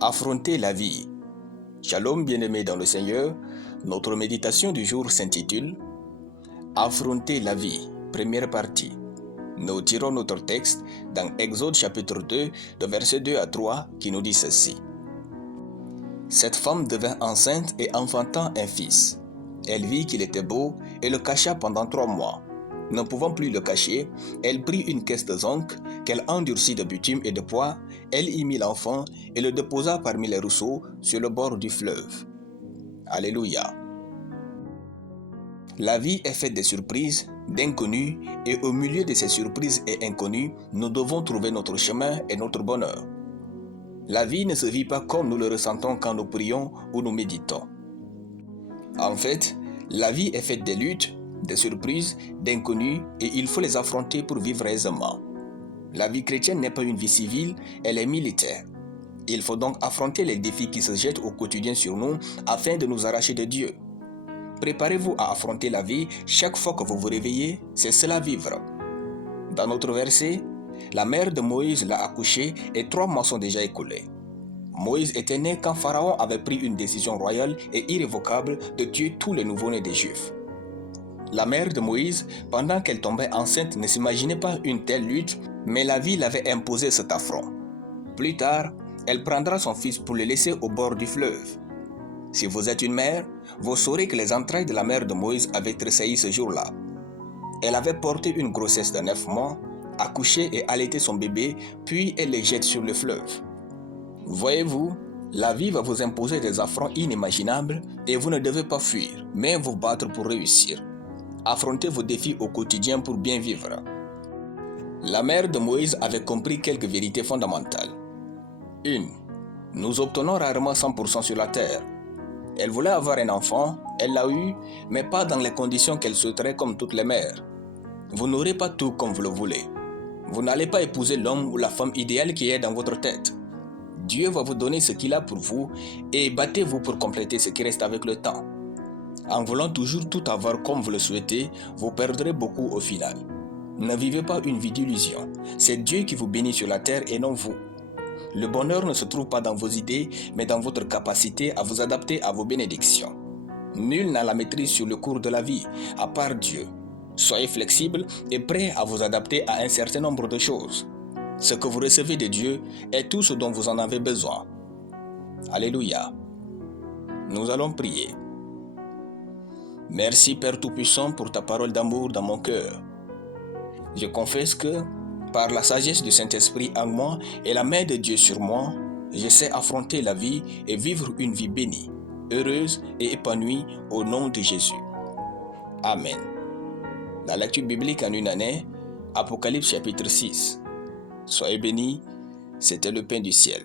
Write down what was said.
Affronter la vie. Shalom bien-aimés dans le Seigneur, notre méditation du jour s'intitule Affronter la vie, première partie. Nous tirons notre texte dans Exode chapitre 2, de versets 2 à 3, qui nous dit ceci. Cette femme devint enceinte et enfanta un fils. Elle vit qu'il était beau et le cacha pendant 3 mois. Ne pouvant plus le cacher, elle prit une caisse de zinc qu'elle endurcit de bitume et de pois, elle y mit l'enfant et le déposa parmi les rousseaux sur le bord du fleuve. Alléluia. La vie est faite de surprises, d'inconnus, et au milieu de ces surprises et inconnus, nous devons trouver notre chemin et notre bonheur. La vie ne se vit pas comme nous le ressentons quand nous prions ou nous méditons. En fait, la vie est faite de luttes, de surprises, d'inconnus, et il faut les affronter pour vivre aisément. La vie chrétienne n'est pas une vie civile, elle est militaire. Il faut donc affronter les défis qui se jettent au quotidien sur nous afin de nous arracher de Dieu. Préparez-vous à affronter la vie chaque fois que vous vous réveillez, c'est cela vivre. Dans notre verset, la mère de Moïse l'a accouché et 3 mois sont déjà écoulés. Moïse était né quand Pharaon avait pris une décision royale et irrévocable de tuer tous les nouveau-nés des Juifs. La mère de Moïse, pendant qu'elle tombait enceinte, ne s'imaginait pas une telle lutte, mais la vie l'avait imposé cet affront. Plus tard, elle prendra son fils pour le laisser au bord du fleuve. Si vous êtes une mère, vous saurez que les entrailles de la mère de Moïse avaient tressailli ce jour-là. Elle avait porté une grossesse de 9 mois, accouché et allaité son bébé, puis elle les jette sur le fleuve. Voyez-vous, la vie va vous imposer des affronts inimaginables et vous ne devez pas fuir, mais vous battre pour réussir. Affrontez vos défis au quotidien pour bien vivre. La mère de Moïse avait compris quelques vérités fondamentales. 1. Nous obtenons rarement 100% sur la terre. Elle voulait avoir un enfant, elle l'a eu, mais pas dans les conditions qu'elle souhaiterait comme toutes les mères. Vous n'aurez pas tout comme vous le voulez. Vous n'allez pas épouser l'homme ou la femme idéale qui est dans votre tête. Dieu va vous donner ce qu'il a pour vous et battez-vous pour compléter ce qui reste avec le temps. En voulant toujours tout avoir comme vous le souhaitez, vous perdrez beaucoup au final. Ne vivez pas une vie d'illusion. C'est Dieu qui vous bénit sur la terre et non vous. Le bonheur ne se trouve pas dans vos idées, mais dans votre capacité à vous adapter à vos bénédictions. Nul n'a la maîtrise sur le cours de la vie, à part Dieu. Soyez flexible et prêt à vous adapter à un certain nombre de choses. Ce que vous recevez de Dieu est tout ce dont vous en avez besoin. Alléluia. Nous allons prier. Merci Père Tout-Puissant pour ta parole d'amour dans mon cœur. Je confesse que, par la sagesse du Saint-Esprit en moi et la main de Dieu sur moi, je sais affronter la vie et vivre une vie bénie, heureuse et épanouie au nom de Jésus. Amen. La lecture biblique en une année, Apocalypse chapitre 6. Soyez bénis, c'était le pain du ciel.